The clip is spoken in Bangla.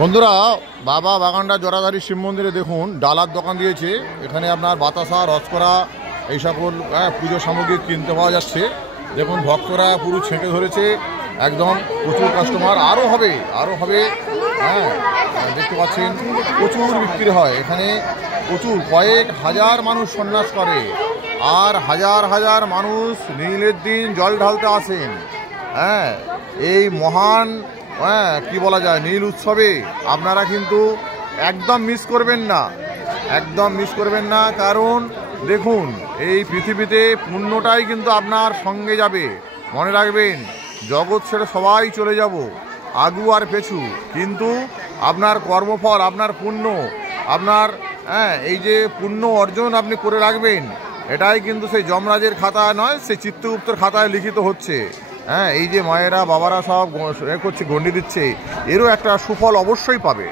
বন্ধুরা, বাবা বাগানটা জোড়াধারী শিব মন্দিরে দেখুন ডালার দোকান দিয়েছে। এখানে আপনার বাতাসা, রসকরা এই সকল পুজো সামগ্রী কিনতে পাওয়া যাচ্ছে। দেখুন ভক্তরা পুরো ছেঁকে ধরেছে, একদম প্রচুর কাস্টমার। আরও হবে। হ্যাঁ, দেখতে পাচ্ছেন প্রচুর বিক্রি হয় এখানে। প্রচুর কয়েক হাজার মানুষ সন্ন্যাস করে, আর হাজার হাজার মানুষ নীলের দিন জল ঢালতে আসেন। হ্যাঁ, এই মহান কি বলা যায় নীল উৎসবে আপনারা কিন্তু একদম মিস করবেন না, কারণ দেখুন এই পৃথিবীতে পুণ্যটাই কিন্তু আপনার সঙ্গে যাবে। মনে রাখবেন, জগৎ ছেড়ে সবাই চলে যাব, আগু আর পেছু, কিন্তু আপনার কর্মফল, আপনার পুণ্য, আপনার এই যে পুণ্য অর্জন আপনি করে রাখবেন, এটাই কিন্তু সেই যমরাজের খাতায় নয়, সেই চিত্রগুপ্তের খাতায় লিখিত হচ্ছে। হ্যাঁ, এই যে মায়েরা বাবারা সব করছে, গণ্ডি দিচ্ছে, এরও একটা সুফল অবশ্যই পাবে।